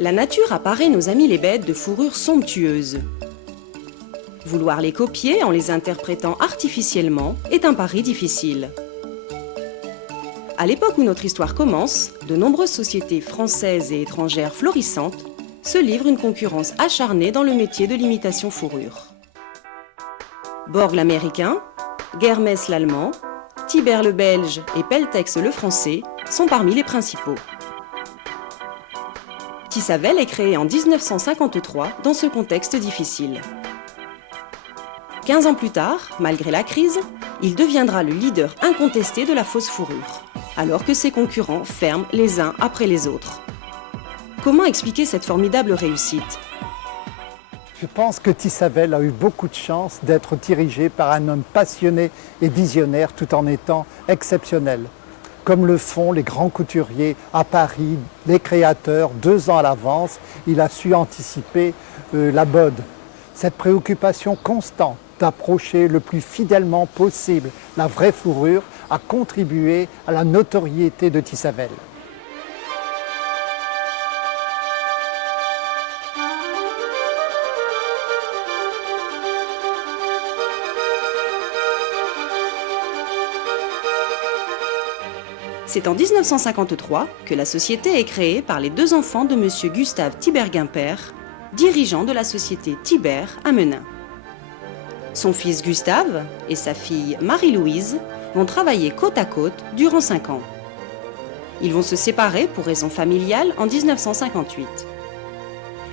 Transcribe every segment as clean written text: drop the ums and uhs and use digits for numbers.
La nature a paré nos amis les bêtes de fourrures somptueuses. Vouloir les copier en les interprétant artificiellement est un pari difficile. À l'époque où notre histoire commence, de nombreuses sociétés françaises et étrangères florissantes se livrent une concurrence acharnée dans le métier de l'imitation fourrure. Borg l'américain, Guermès l'allemand, Tibert le belge et Peltex le français sont parmi les principaux. Tissavel est créé en 1953 dans ce contexte difficile. 15 ans plus tard, malgré la crise, il deviendra le leader incontesté de la fausse fourrure, alors que ses concurrents ferment les uns après les autres. Comment expliquer cette formidable réussite ? Je pense que Tissavel a eu beaucoup de chance d'être dirigé par un homme passionné et visionnaire tout en étant exceptionnel. Comme le font les grands couturiers à Paris, les créateurs, 2 ans à l'avance, il a su anticiper la mode. Cette préoccupation constante d'approcher le plus fidèlement possible la vraie fourrure a contribué à la notoriété de Tissavel. C'est en 1953 que la société est créée par les 2 enfants de M. Gustave Tiberghien-Père, dirigeant de la société Tibert à Menin. Son fils Gustave et sa fille Marie-Louise vont travailler côte à côte durant 5 ans. Ils vont se séparer pour raisons familiales en 1958.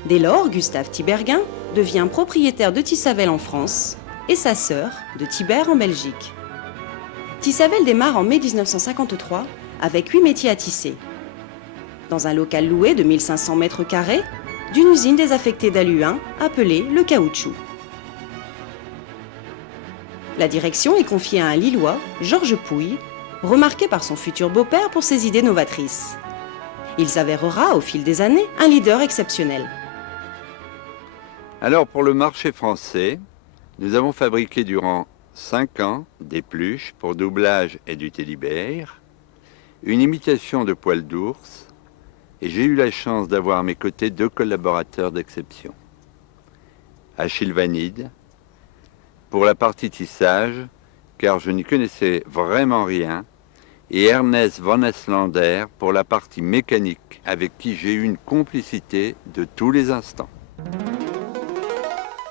Dès lors, Gustave Tiberghien devient propriétaire de Tissavel en France et sa sœur de Tibert en Belgique. Tissavel démarre en mai 1953 avec 8 métiers à tisser. Dans un local loué de 1500 mètres carrés, d'une usine désaffectée d'Halluin appelée le Caoutchouc. La direction est confiée à un Lillois, Georges Pouille, remarqué par son futur beau-père pour ses idées novatrices. Il s'avérera, au fil des années, un leader exceptionnel. Alors pour le marché français, nous avons fabriqué durant 5 ans des pluches pour doublage et du teddy-bear, une imitation de poil d'ours, et j'ai eu la chance d'avoir à mes côtés 2 collaborateurs d'exception. Achille Vanide, pour la partie tissage, car je n'y connaissais vraiment rien, et Ernest Van Eslander pour la partie mécanique, avec qui j'ai eu une complicité de tous les instants.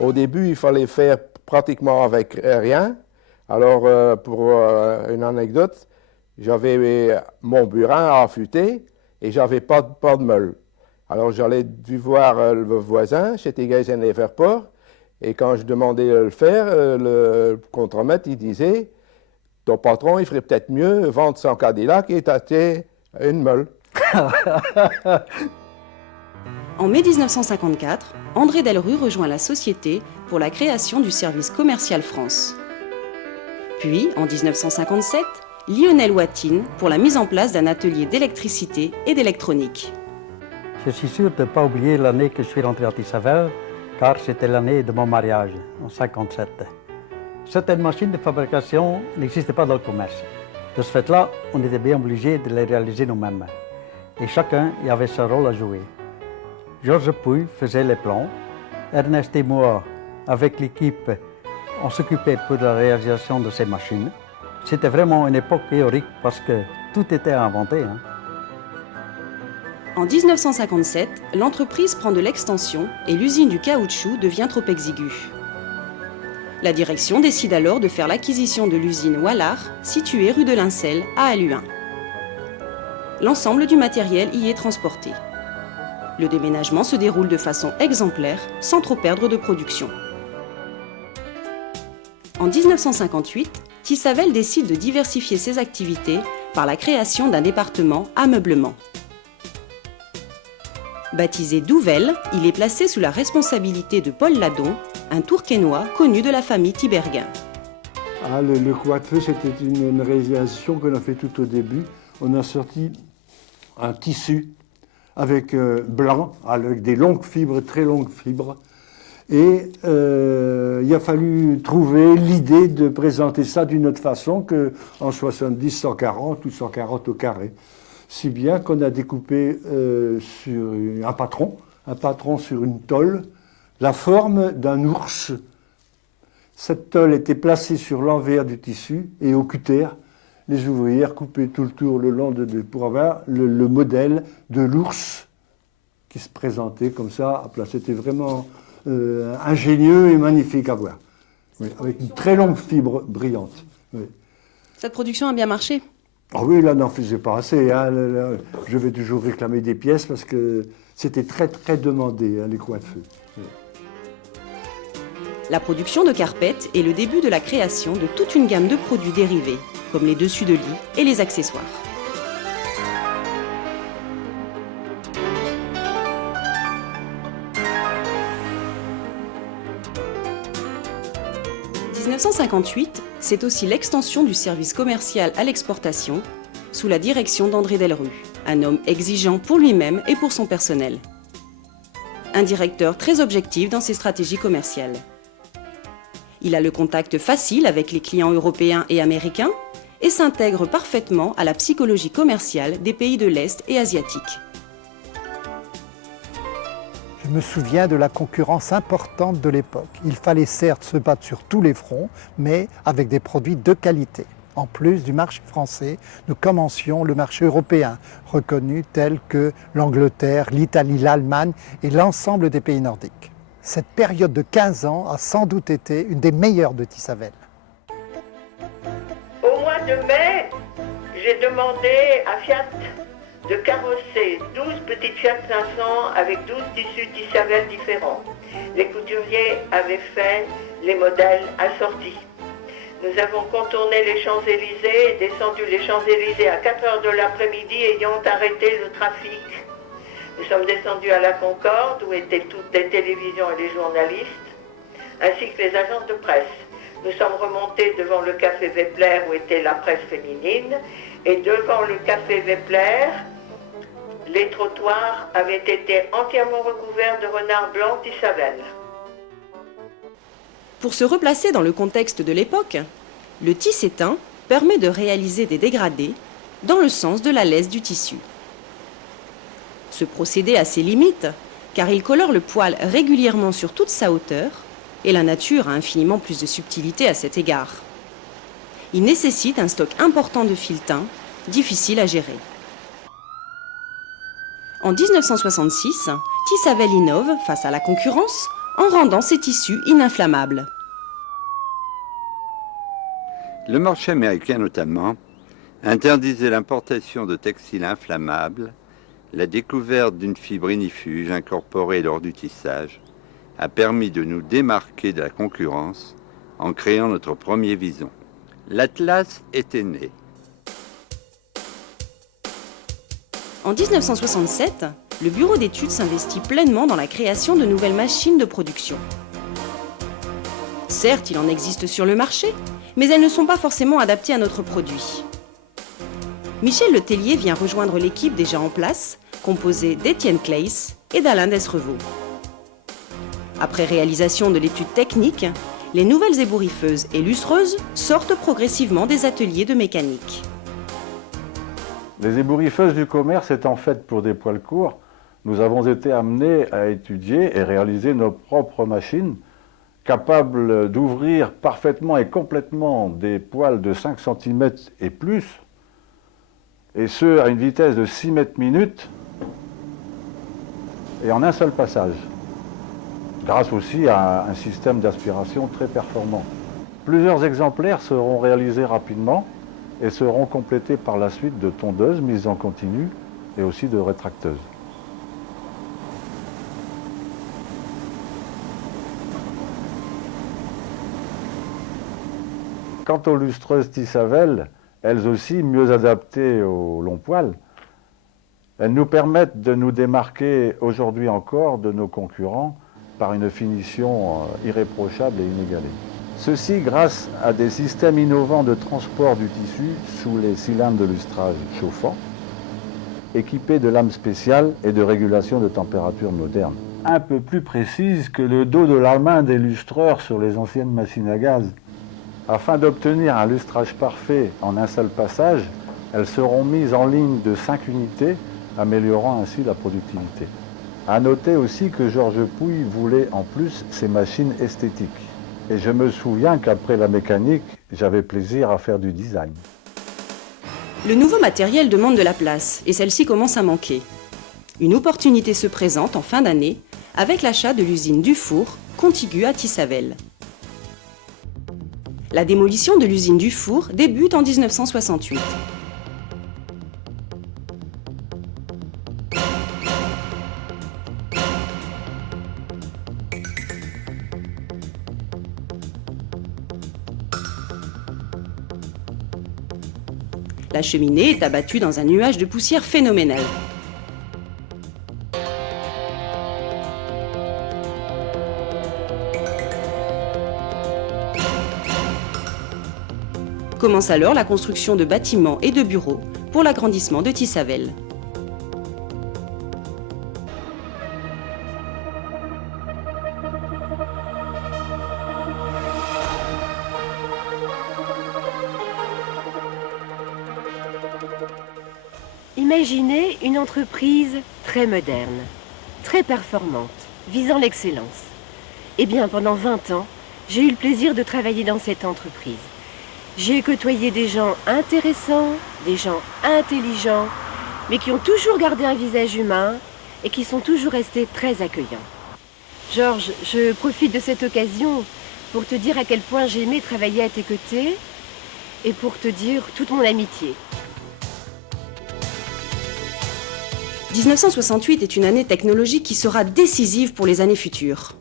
Au début, il fallait faire pratiquement avec rien. Alors, pour une anecdote, j'avais mon burin à affûter et j'avais pas de meule. Alors, j'allais voir le voisin, c'était Geisen et Verport, et quand je demandais de le faire, le contremaître, il disait « Ton patron, il ferait peut-être mieux vendre son Cadillac et t'acheter une meule. » En mai 1954, André Delrue rejoint la société pour la création du service commercial France. Puis, en 1957, Lionel Watine pour la mise en place d'un atelier d'électricité et d'électronique. Je suis sûr de ne pas oublier l'année que je suis rentré à Tissavel, car c'était l'année de mon mariage, en 1957. Certaines machines de fabrication n'existaient pas dans le commerce. De ce fait-là, on était bien obligé de les réaliser nous-mêmes. Et chacun y avait son rôle à jouer. Georges Pouille faisait les plans. Ernest et moi, avec l'équipe, on s'occupait pour la réalisation de ces machines. C'était vraiment une époque théorique parce que tout était inventé. En 1957, l'entreprise prend de l'extension et l'usine du caoutchouc devient trop exiguë. La direction décide alors de faire l'acquisition de l'usine Wallard, située rue de Lincel à Halluin. L'ensemble du matériel y est transporté. Le déménagement se déroule de façon exemplaire, sans trop perdre de production. En 1958, Tissavel décide de diversifier ses activités par la création d'un département ameublement. Baptisé Douvel, il est placé sous la responsabilité de Paul Ladon, un Tourquenois connu de la famille Tiberghien. Le couvre-feu, c'était une réalisation qu'on a fait tout au début. On a sorti un tissu avec blanc, avec des longues fibres, très longues fibres. Et il a fallu trouver l'idée de présenter ça d'une autre façon qu'en 70, 140 ou 140 au carré. si bien qu'on a découpé sur un patron sur une tôle, la forme d'un ours. Cette tôle était placée sur l'envers du tissu et au cutter, les ouvrières coupaient tout le tour le long pour avoir le modèle de l'ours qui se présentait comme ça à plat. C'était vraiment ingénieux et magnifique à voir, oui, avec une très longue fibre brillante. Oui. Cette production a bien marché? Ah oui, là, n'en faisait pas assez. Hein. Là, je vais toujours réclamer des pièces parce que c'était très, très demandé, hein, les coins de feu. Oui. La production de carpettes est le début de la création de toute une gamme de produits dérivés, comme les dessus de lit et les accessoires. En 1958, c'est aussi l'extension du service commercial à l'exportation, sous la direction d'André Delrue, un homme exigeant pour lui-même et pour son personnel. Un directeur très objectif dans ses stratégies commerciales. Il a le contact facile avec les clients européens et américains et s'intègre parfaitement à la psychologie commerciale des pays de l'Est et asiatiques. Je me souviens de la concurrence importante de l'époque. Il fallait certes se battre sur tous les fronts, mais avec des produits de qualité. En plus du marché français, nous commencions le marché européen, reconnu tel que l'Angleterre, l'Italie, l'Allemagne et l'ensemble des pays nordiques. Cette période de 15 ans a sans doute été une des meilleures de Tissavel. Au mois de mai, j'ai demandé à Fiat de carrosser 12 petites Fiat 500 avec 12 tissus Tissavel différents. Les couturiers avaient fait les modèles assortis. Nous avons contourné les Champs-Élysées et descendu les Champs-Élysées à 4 heures de l'après-midi ayant arrêté le trafic. Nous sommes descendus à la Concorde où étaient toutes les télévisions et les journalistes, ainsi que les agences de presse. Nous sommes remontés devant le café Wepler où était la presse féminine et devant le café Wepler, les trottoirs avaient été entièrement recouverts de renards blancs Tissavel. Pour se replacer dans le contexte de l'époque, le tisse éteint permet de réaliser des dégradés dans le sens de la laisse du tissu. Ce procédé a ses limites, car il colore le poil régulièrement sur toute sa hauteur, et la nature a infiniment plus de subtilité à cet égard. Il nécessite un stock important de fil teint, difficile à gérer. En 1966, Tissavel innove face à la concurrence en rendant ses tissus ininflammables. Le marché américain notamment interdisait l'importation de textiles inflammables. La découverte d'une fibre ignifuge incorporée lors du tissage a permis de nous démarquer de la concurrence en créant notre premier vison. L'Atlas était né. En 1967, le bureau d'études s'investit pleinement dans la création de nouvelles machines de production. Certes, il en existe sur le marché, mais elles ne sont pas forcément adaptées à notre produit. Michel Letellier vient rejoindre l'équipe déjà en place, composée d'Étienne Claes et d'Alain Desrevaux. Après réalisation de l'étude technique, les nouvelles ébouriffeuses et lustreuses sortent progressivement des ateliers de mécanique. Les ébouriffeuses du commerce étant faites pour des poils courts, nous avons été amenés à étudier et réaliser nos propres machines capables d'ouvrir parfaitement et complètement des poils de 5 cm et plus, et ce à une vitesse de 6 mètres minute et en un seul passage, grâce aussi à un système d'aspiration très performant. Plusieurs exemplaires seront réalisés rapidement et seront complétés par la suite de tondeuses mises en continu et aussi de rétracteuses. Quant aux lustreuses Tissavel, elles aussi mieux adaptées au long poil, elles nous permettent de nous démarquer aujourd'hui encore de nos concurrents par une finition irréprochable et inégalée. Ceci grâce à des systèmes innovants de transport du tissu sous les cylindres de lustrage chauffants, équipés de lames spéciales et de régulation de température moderne. Un peu plus précise que le dos de la main des lustreurs sur les anciennes machines à gaz. Afin d'obtenir un lustrage parfait en un seul passage, Elles seront mises en ligne de 5 unités, améliorant ainsi la productivité. À noter aussi que Georges Pouille voulait en plus ces machines esthétiques. Et je me souviens qu'après la mécanique, j'avais plaisir à faire du design. Le nouveau matériel demande de la place et celle-ci commence à manquer. Une opportunité se présente en fin d'année avec l'achat de l'usine Dufour, contiguë à Tissavel. La démolition de l'usine Dufour débute en 1968. La cheminée est abattue dans un nuage de poussière phénoménal. Commence alors la construction de bâtiments et de bureaux pour l'agrandissement de Tissavel. Imaginez une entreprise très moderne, très performante, visant l'excellence. Eh bien, pendant 20 ans, j'ai eu le plaisir de travailler dans cette entreprise. J'ai côtoyé des gens intéressants, des gens intelligents, mais qui ont toujours gardé un visage humain et qui sont toujours restés très accueillants. Georges, je profite de cette occasion pour te dire à quel point j'ai aimé travailler à tes côtés et pour te dire toute mon amitié. 1968 est une année technologique qui sera décisive pour les années futures.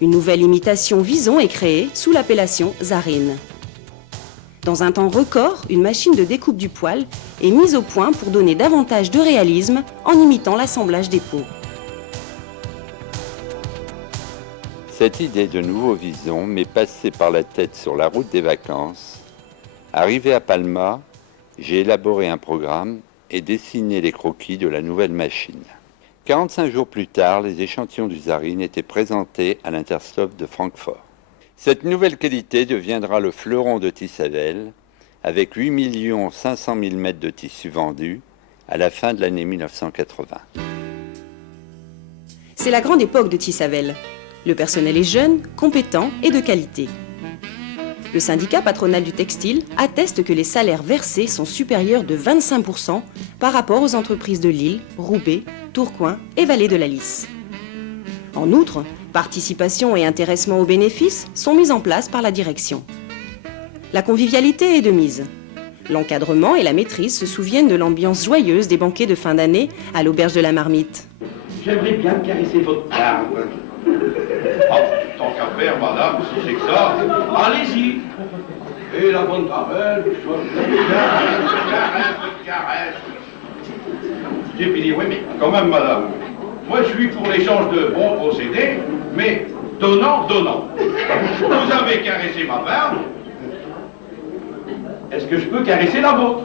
Une nouvelle imitation Vison est créée sous l'appellation Zarine. Dans un temps record, une machine de découpe du poil est mise au point pour donner davantage de réalisme en imitant l'assemblage des peaux. Cette idée de nouveau Vison m'est passée par la tête sur la route des vacances. Arrivé à Palma, j'ai élaboré un programme et dessiné les croquis de la nouvelle machine. 45 jours plus tard, les échantillons du Zarine étaient présentés à l'Interstoff de Francfort. Cette nouvelle qualité deviendra le fleuron de Tissavel, avec 8 500 000 mètres de tissu vendus à la fin de l'année 1980. C'est la grande époque de Tissavel. Le personnel est jeune, compétent et de qualité. Le syndicat patronal du textile atteste que les salaires versés sont supérieurs de 25% par rapport aux entreprises de Lille, Roubaix, Tourcoing et Vallée de la Lys. En outre, participation et intéressement aux bénéfices sont mis en place par la direction. La convivialité est de mise. L'encadrement et la maîtrise se souviennent de l'ambiance joyeuse des banquets de fin d'année à l'auberge de la Marmite. J'aimerais bien caresser votre barbe. Ah, tant qu'à faire, madame, si c'est que ça, allez-y. Et la bonne travelle, caresse. J'ai fini, oui, mais quand même, madame, moi je suis pour l'échange de bons procédés, mais donnant. Vous avez caressé ma barbe, est-ce que je peux caresser la vôtre?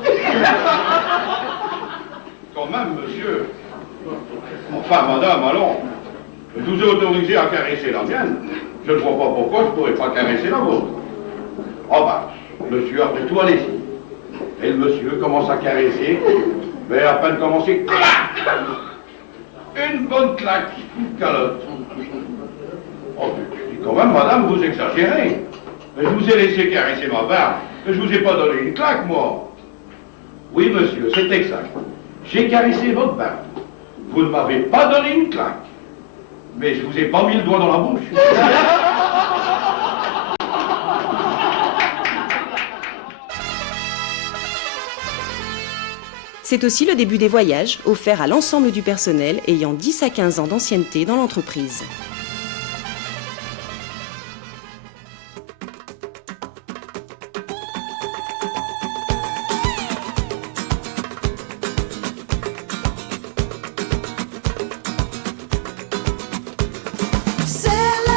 Quand même, monsieur. Enfin, madame, allons. Je vous ai autorisé à caresser la mienne. Je ne vois pas pourquoi je ne pourrais pas caresser la vôtre. Oh ben, monsieur, après tout, allez-y. Et le monsieur commence à caresser, mais à peine commencé, une bonne claque, une calotte. Oh, je dis quand même, madame, vous exagérez. Je vous ai laissé caresser ma barbe, mais je vous ai pas donné une claque, moi. Oui, monsieur, c'est exact. J'ai caressé votre barbe. Vous ne m'avez pas donné une claque. Mais je vous ai pas mis le doigt dans la bouche. C'est aussi le début des voyages offerts à l'ensemble du personnel ayant 10 à 15 ans d'ancienneté dans l'entreprise. C'est la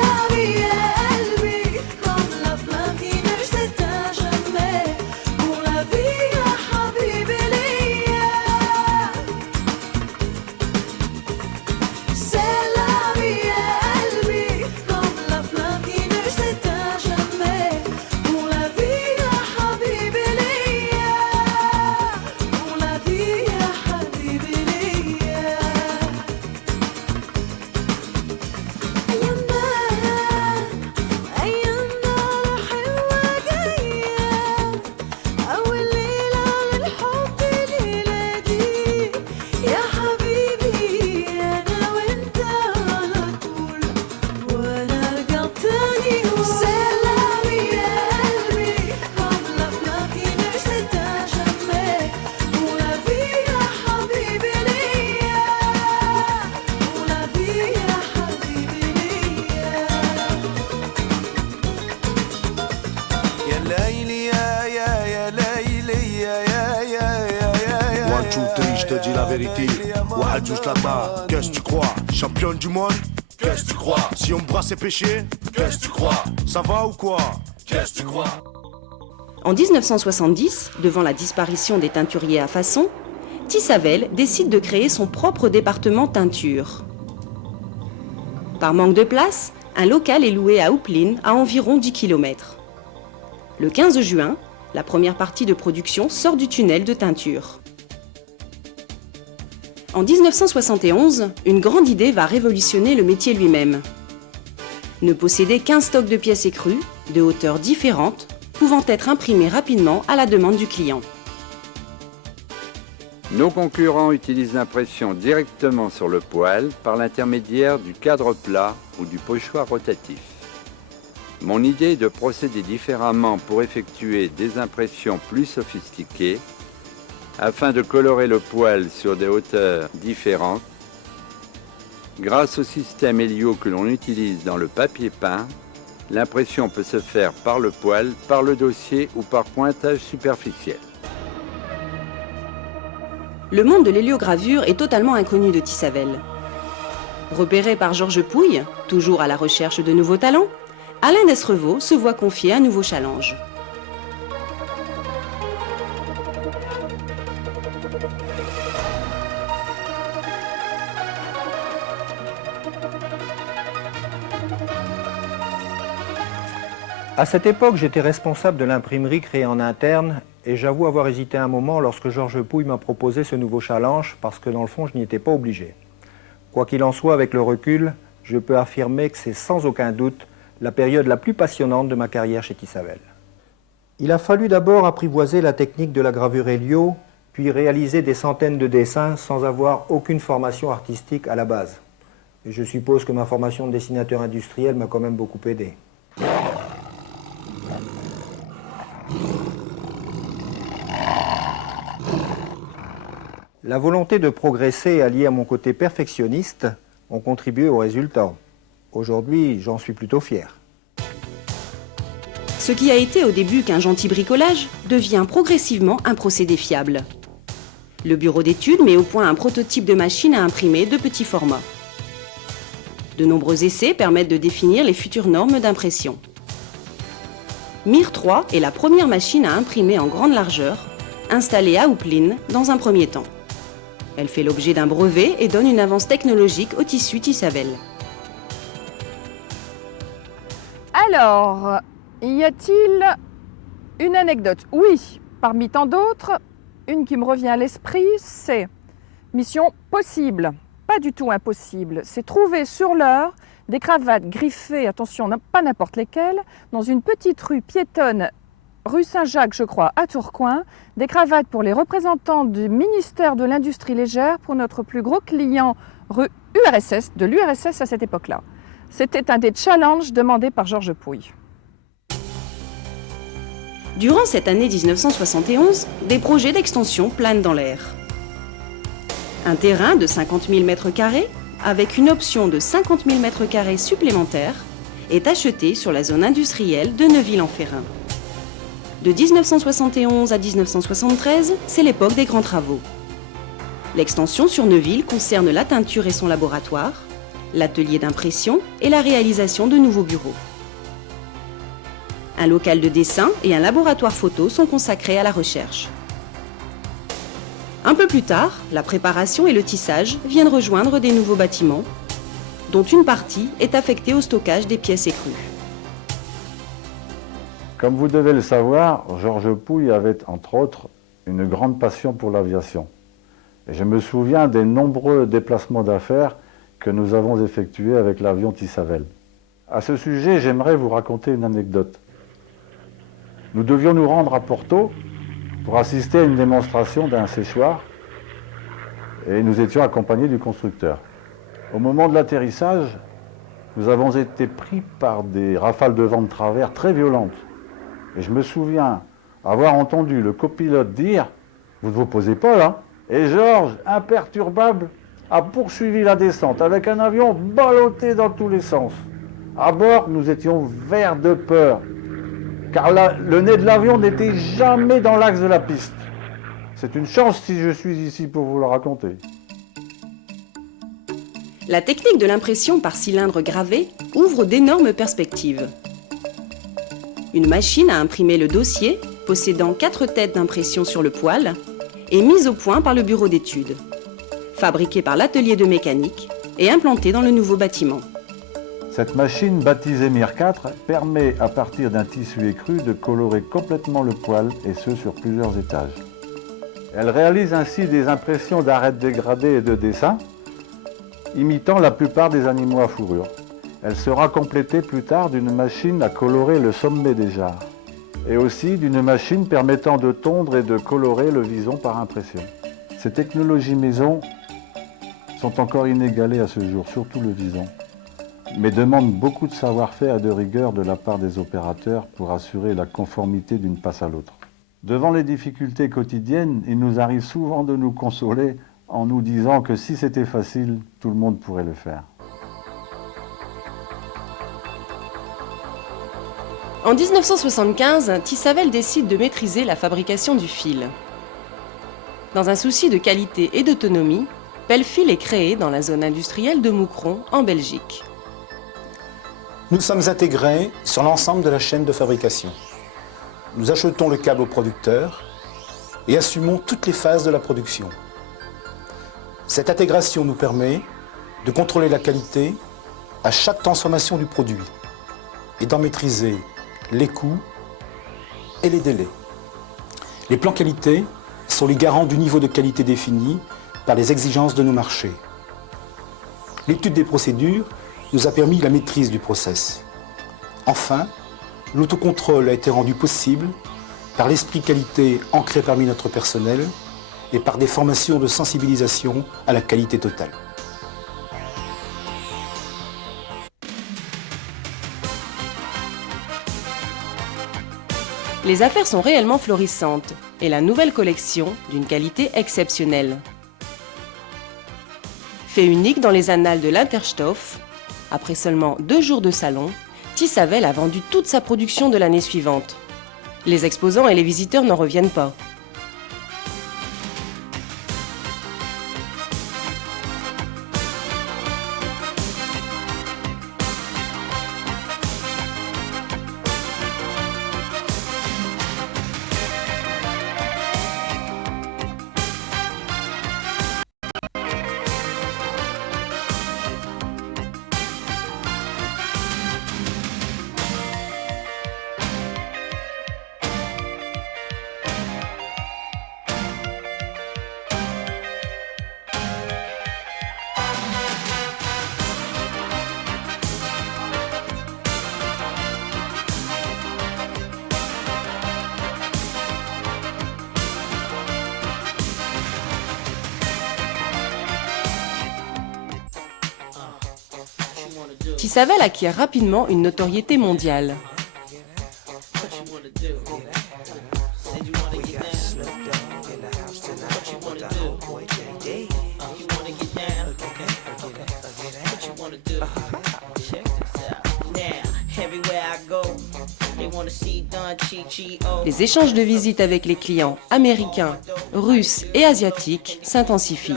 vie. Choutri, je te dis la vérité. Wahad Jouslata, qu'est-ce que tu crois? Champion du monde? Qu'est-ce que tu crois? Si on me brasse ses péchés? Qu'est-ce que tu crois? Ça va ou quoi? Qu'est-ce que tu crois? En 1970, devant la disparition des teinturiers à façon, Tissavel décide de créer son propre département teinture. Par manque de place, un local est loué à Houplines, à environ 10 km. Le 15 juin, la première partie de production sort du tunnel de teinture. En 1971, une grande idée va révolutionner le métier lui-même. Ne posséder qu'un stock de pièces écrues, de hauteurs différentes, pouvant être imprimées rapidement à la demande du client. Nos concurrents utilisent l'impression directement sur le poêle par l'intermédiaire du cadre plat ou du pochoir rotatif. Mon idée est de procéder différemment pour effectuer des impressions plus sophistiquées afin de colorer le poêle sur des hauteurs différentes. Grâce au système Helio que l'on utilise dans le papier peint, l'impression peut se faire par le poêle, par le dossier ou par pointage superficiel. Le monde de l'héliogravure est totalement inconnu de Tissavel. Repéré par Georges Pouille, toujours à la recherche de nouveaux talents, Alain Desrevaux se voit confier un nouveau challenge. À cette époque, j'étais responsable de l'imprimerie créée en interne et j'avoue avoir hésité un moment lorsque Georges Pouille m'a proposé ce nouveau challenge parce que dans le fond, je n'y étais pas obligé. Quoi qu'il en soit, avec le recul, je peux affirmer que c'est sans aucun doute la période la plus passionnante de ma carrière chez Tissavel. Il a fallu d'abord apprivoiser la technique de la gravure Helio, puis réaliser des centaines de dessins sans avoir aucune formation artistique à la base. Et je suppose que ma formation de dessinateur industriel m'a quand même beaucoup aidé. La volonté de progresser alliée à mon côté perfectionniste ont contribué au résultat. Aujourd'hui, j'en suis plutôt fier. Ce qui a été au début qu'un gentil bricolage devient progressivement un procédé fiable. Le bureau d'études met au point un prototype de machine à imprimer de petit format. De nombreux essais permettent de définir les futures normes d'impression. MIR 3 est la première machine à imprimer en grande largeur, installée à Houplines dans un premier temps. Elle fait l'objet d'un brevet et donne une avance technologique au tissu Tissavel. Alors, y a-t-il une anecdote? Oui, parmi tant d'autres, une qui me revient à l'esprit, c'est mission possible, pas du tout impossible. C'est trouver sur l'heure des cravates griffées, attention, pas n'importe lesquelles, dans une petite rue piétonne, rue Saint-Jacques, je crois, à Tourcoing, des cravates pour les représentants du ministère de l'Industrie légère pour notre plus gros client, rue URSS, de l'URSS à cette époque-là. C'était un des challenges demandés par Georges Pouille. Durant cette année 1971, des projets d'extension planent dans l'air. Un terrain de 50 000 m², avec une option de 50 000 m² supplémentaires, est acheté sur la zone industrielle de Neuville-en-Ferrain. De 1971 à 1973, c'est l'époque des grands travaux. L'extension sur Neuville concerne la teinture et son laboratoire, l'atelier d'impression et la réalisation de nouveaux bureaux. Un local de dessin et un laboratoire photo sont consacrés à la recherche. Un peu plus tard, la préparation et le tissage viennent rejoindre des nouveaux bâtiments, dont une partie est affectée au stockage des pièces écrues. Comme vous devez le savoir, Georges Pouille avait entre autres une grande passion pour l'aviation. Et je me souviens des nombreux déplacements d'affaires que nous avons effectués avec l'avion Tissavel. À ce sujet, j'aimerais vous raconter une anecdote. Nous devions nous rendre à Porto pour assister à une démonstration d'un séchoir et nous étions accompagnés du constructeur. Au moment de l'atterrissage, nous avons été pris par des rafales de vent de travers très violentes. Et je me souviens avoir entendu le copilote dire « Vous ne vous posez pas là ?» Et Georges, imperturbable, a poursuivi la descente avec un avion ballotté dans tous les sens. À bord, nous étions verts de peur, car le nez de l'avion n'était jamais dans l'axe de la piste. C'est une chance si je suis ici pour vous le raconter. La technique de l'impression par cylindre gravé ouvre d'énormes perspectives. Une machine à imprimer le dossier, possédant 4 têtes d'impression sur le poêle, est mise au point par le bureau d'études, fabriquée par l'atelier de mécanique et implantée dans le nouveau bâtiment. Cette machine, baptisée Mir 4, permet à partir d'un tissu écru de colorer complètement le poêle, et ce sur plusieurs étages. Elle réalise ainsi des impressions d'arêtes dégradées et de dessins, imitant la plupart des animaux à fourrure. Elle sera complétée plus tard d'une machine à colorer le sommet des jarres, et aussi d'une machine permettant de tondre et de colorer le vison par impression. Ces technologies maison sont encore inégalées à ce jour, surtout le vison, mais demandent beaucoup de savoir-faire et de rigueur de la part des opérateurs pour assurer la conformité d'une passe à l'autre. Devant les difficultés quotidiennes, il nous arrive souvent de nous consoler en nous disant que si c'était facile, tout le monde pourrait le faire. En 1975, Tissavel décide de maîtriser la fabrication du fil. Dans un souci de qualité et d'autonomie, Pelfil est créé dans la zone industrielle de Moucron, en Belgique. Nous sommes intégrés sur l'ensemble de la chaîne de fabrication. Nous achetons le câble au producteur et assumons toutes les phases de la production. Cette intégration nous permet de contrôler la qualité à chaque transformation du produit et d'en maîtriser les coûts et les délais. Les plans qualité sont les garants du niveau de qualité défini par les exigences de nos marchés. L'étude des procédures nous a permis la maîtrise du process. Enfin, l'autocontrôle a été rendu possible par l'esprit qualité ancré parmi notre personnel et par des formations de sensibilisation à la qualité totale. Les affaires sont réellement florissantes et la nouvelle collection d'une qualité exceptionnelle. Fait unique dans les annales de l'Interstoff, après seulement 2 jours de salon, Tissavel a vendu toute sa production de l'année suivante. Les exposants et les visiteurs n'en reviennent pas. Tissavel acquiert rapidement une notoriété mondiale. Les échanges de visites avec les clients américains, russes et asiatiques s'intensifient.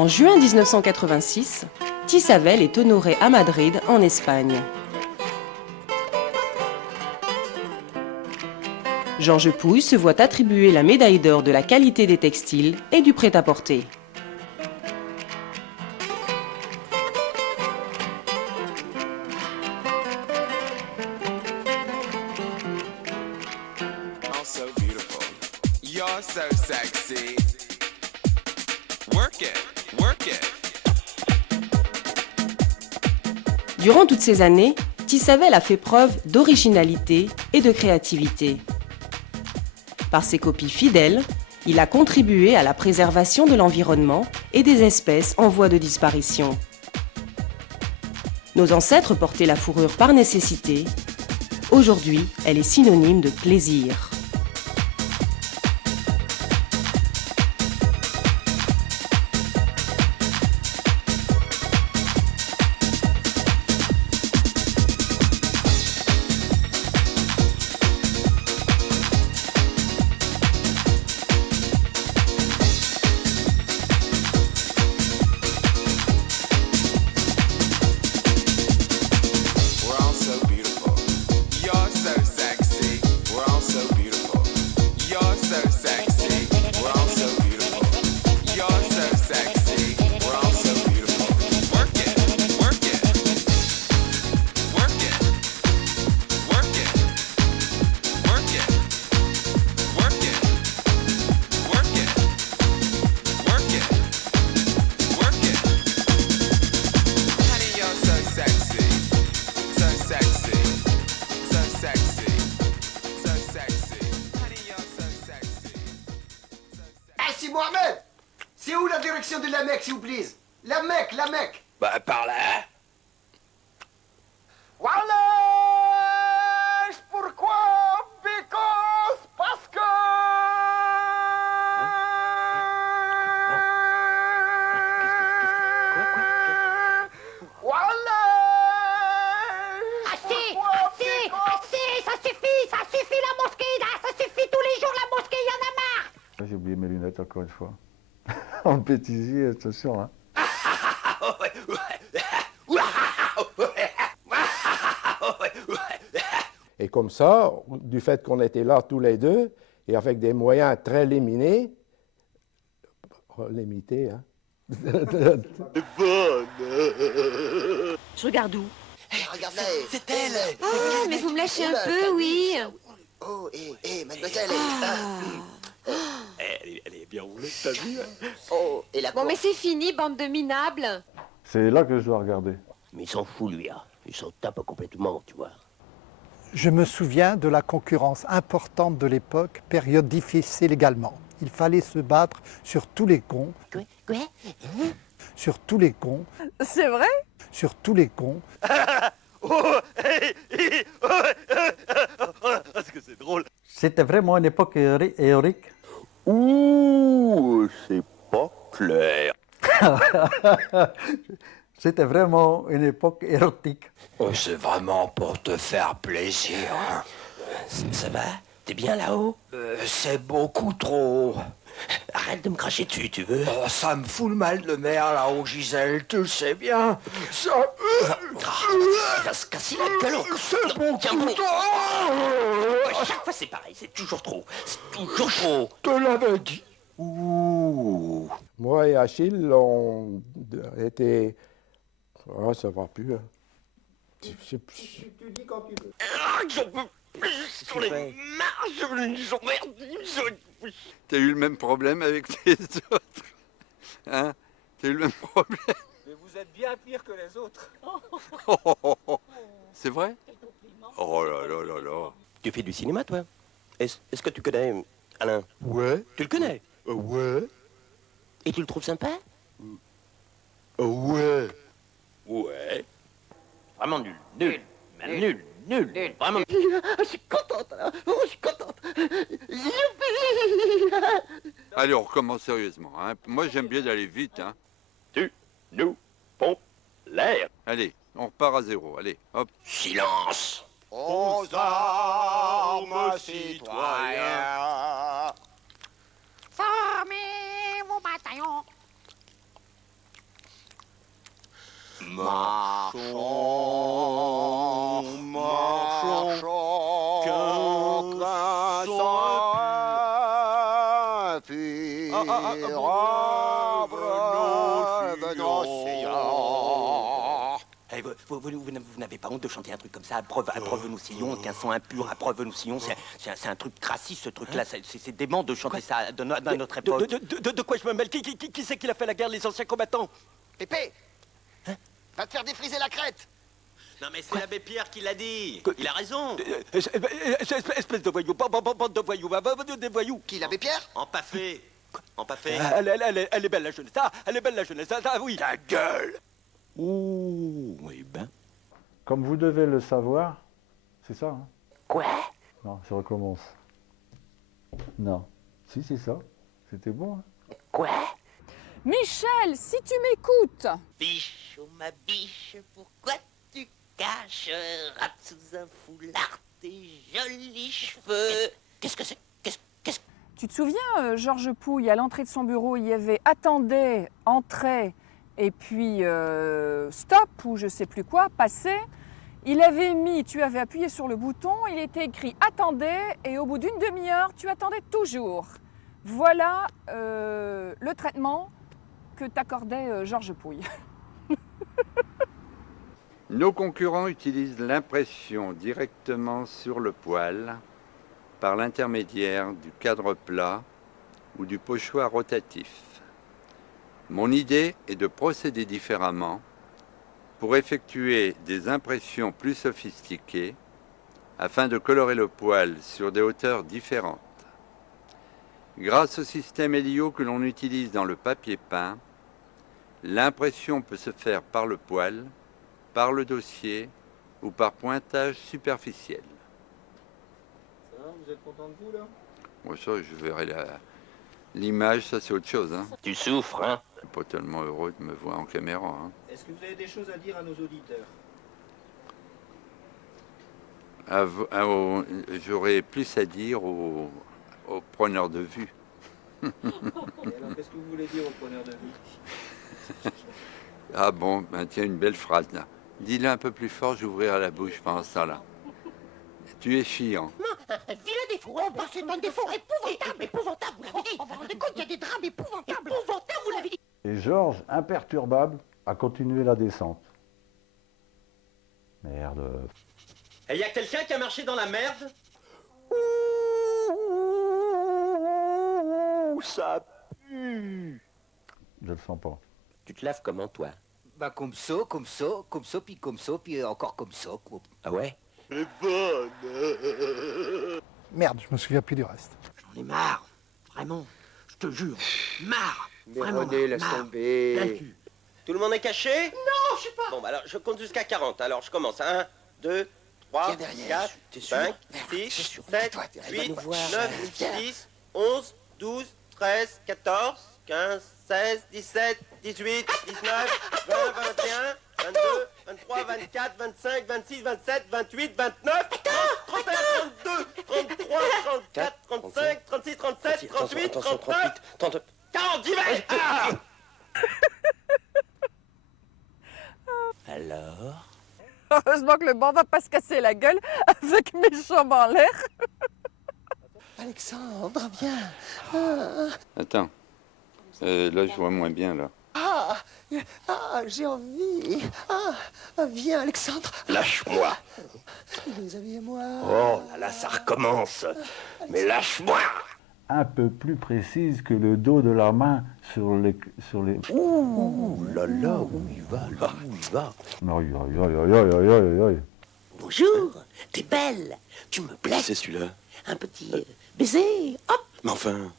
En juin 1986, Tissavel est honoré à Madrid, en Espagne. Georges Pouille se voit attribuer la médaille d'or de la qualité des textiles et du prêt-à-porter. Durant toutes ces années, Tissavel a fait preuve d'originalité et de créativité. Par ses copies fidèles, il a contribué à la préservation de l'environnement et des espèces en voie de disparition. Nos ancêtres portaient la fourrure par nécessité. Aujourd'hui, elle est synonyme de plaisir. Mohamed, c'est où la direction de la Mecque, s'il vous plaît? La Mecque, la Mecque. Bah, par là. Wallah, pourquoi? Because, parce que... Wallah. Assez, ça suffit la mosquée, ça suffit tous les jours la mosquée, y en a marre. J'ai oublié mes lunettes encore une fois. En bêtisier, attention, hein. Et comme ça, du fait qu'on était là tous les deux, et avec des moyens très limités, hein. Je regarde où? Regardez, c'est elle. Ah, mais vous me lâchez un peu, oui. Oh, mademoiselle. Elle est bien roulée, t'as vu? Oh, et la Bon, mais c'est fini, bande de minables. C'est là que je dois regarder. Mais il s'en fout, lui, hein. Il s'en tape complètement, tu vois. Je me souviens de la concurrence importante de l'époque, période difficile également. Il fallait se battre sur tous les gonds. Quoi? Sur tous les gonds. C'est vrai? Sur tous les gonds. Parce que c'est drôle. C'était vraiment une époque héroïque. Ouh, c'est pas clair. C'était vraiment une époque érotique. Oh, c'est vraiment pour te faire plaisir. Hein. Ça va? T'es bien là-haut? C'est beaucoup trop. Arrête de me cracher dessus, tu veux? Oh, ça me fout le mal de mer là-haut, Gisèle, tu le sais bien. Ça... il va se casser la gueule. C'est bon, tiens bon. À chaque fois, c'est pareil, c'est toujours trop. C'est toujours trop. Te l'avais dit. Ouh. Moi et Achille, on était... Oh, ça va plus. Hein. Tu dis quand tu veux. J'en peux plus, j'en ai marre, j'en T'as eu le même problème avec les autres? Hein? T'as eu le même problème? Mais vous êtes bien pire que les autres. C'est vrai? Oh là là là là. Tu fais du cinéma, toi? Est-ce que tu connais Alain? Ouais. Tu le connais? Ouais. Et tu le trouves sympa? Ouais. Ouais. Vraiment nul. Nul. Vraiment. Je suis contente, là. Oh, je suis contente. Allez, on recommence sérieusement. Hein. Moi, j'aime bien d'aller vite. Hein. Tu nous pompes l'air. Allez, on repart à zéro. Allez, hop. Silence. Aux armes, citoyens. Formez vos bataillons. Vous n'avez pas honte de chanter un truc comme ça? Appreuve nous sillons, qu'un son impur, appreuve nous sillons, c'est un truc raciste, ce truc-là. C'est dément de chanter ça à notre époque. De quoi je me mêle? Qui c'est qui a fait la guerre, les anciens combattants? Pépé, va te faire défriser la crête. Non mais c'est l'abbé Pierre qui l'a dit. Il a raison. Espèce de voyou, bande de voyous, des voyous. Qui, l'abbé Pierre? Empaffé. Empaffé. Elle est belle la jeunesse, elle est belle la jeunesse, oui. Ta gueule. Ouh, eh ben. Comme vous devez le savoir, c'est ça, hein? Quoi? Non, je recommence. Non. Si, c'est ça. C'était bon, hein? Quoi? Michel, si tu m'écoutes. Biche, oh ma biche, pourquoi tu caches rate sous un foulard tes jolis cheveux? Qu'est-ce que c'est? Tu te souviens, Georges Pouille, à l'entrée de son bureau, il y avait attendait, entrait, et puis stop, ou je sais plus quoi, passait. Il avait mis, tu avais appuyé sur le bouton, il était écrit attendez, et au bout d'une demi-heure, tu attendais toujours. Voilà le traitement que t'accordait Georges Pouille. Nos concurrents utilisent l'impression directement sur le poil par l'intermédiaire du cadre plat ou du pochoir rotatif. Mon idée est de procéder différemment pour effectuer des impressions plus sophistiquées afin de colorer le poil sur des hauteurs différentes. Grâce au système Helio que l'on utilise dans le papier peint, l'impression peut se faire par le poil, par le dossier ou par pointage superficiel. Ça va, vous êtes content de vous là? Moi, ça, je verrai l'image, ça c'est autre chose. Hein. Tu souffres, hein? Je suis pas tellement heureux de me voir en caméra. Hein. Est-ce que vous avez des choses à dire à nos auditeurs? J'aurais plus à dire aux preneurs de vue. Et alors, qu'est-ce que vous voulez dire aux preneurs de vue? Ah bon, ben tiens, une belle phrase là. Dis-le un peu plus fort, j'ouvrirai la bouche pendant ce temps-là. Tu es chiant. Vilain défaut, c'est un défaut épouvantable, vous l'avez dit. Vous vous rendez compte, il y a des drames épouvantables, vous l'avez dit. Et Georges, imperturbable, a continué la descente. Merde. Et y a quelqu'un qui a marché dans la merde? Ouh, ça pue. Je le sens pas. Tu te laves comment, toi? Bah comme ça, puis encore comme ça, quoi. Ah ouais? C'est bonne. Merde, je me souviens plus du reste. J'en ai marre. Vraiment. Je te jure. Marre. Mais Vraiment René, laisse marre. tomber. Plein le cul. Tout le monde est caché? Non, je sais pas. Bon, bah alors je compte jusqu'à 40. Alors je commence. 1, 2, 3, Viens derrière. 4, T'es sûr? 5, T'es 6, sûr? 7, Toi, elle va 8, nous voir. 9, Viens. 10, 11, 12, 13, 14, 15, 16, 17, 18, 19, 20, 21, 22, 23, 24, 25, 26, 27, 28, 29, 30, 31, 32, 33, 34, 35, 36, 37, 38, 39, 40, 10, 20. Alors? Heureusement que le banc va pas se casser la gueule avec mes jambes en l'air. Alexandre, viens. Attends. Là, je vois moins bien, là. J'ai envie. Viens, Alexandre. Lâche-moi. Déshabille-moi. Oh là là, ça recommence. Mais lâche-moi. Un peu plus précise que le dos de la main sur les... Ouh là là, où il va, là, où il va. Aïe, aïe, aïe, aïe, aïe, aïe, aïe. Bonjour, t'es belle. Tu me plais. C'est celui-là. Un petit baiser, hop. Mais enfin.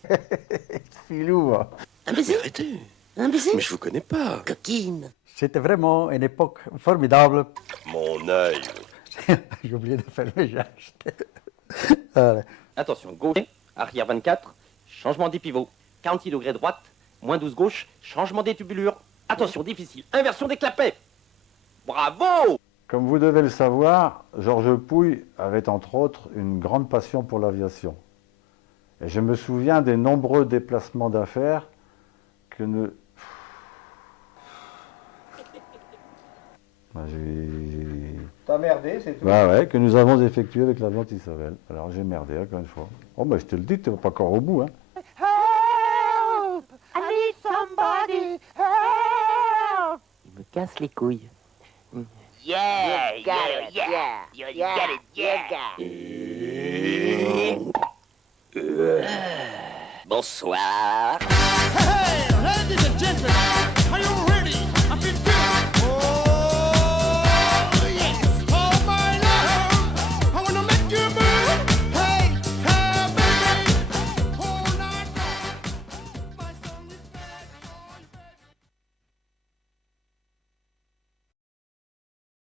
Filou. Hein. Un baiser. Arrêtez. Un baiser. Mais je vous connais pas. Coquine. C'était vraiment une époque formidable. Mon œil. J'ai oublié de faire le geste. Voilà. Attention, gauche, arrière 24, changement des pivots. 46 degrés droite, moins 12 gauche, changement des tubulures. Attention, difficile, inversion des clapets. Bravo! Comme vous devez le savoir, Georges Pouille avait entre autres une grande passion pour l'aviation. Et je me souviens des nombreux déplacements d'affaires que ne... T'as merdé, c'est tout. Bah ouais, que nous avons effectué avec l'avion Tissavel. Alors j'ai merdé encore une fois. Oh bah je te le dis, t'es pas encore au bout, hein. Help! I need somebody! Help! Il me casse les couilles. Yeah, you got it, yeah. You got it, yeah. Bonsoir. Hey, ladies and gentlemen, are you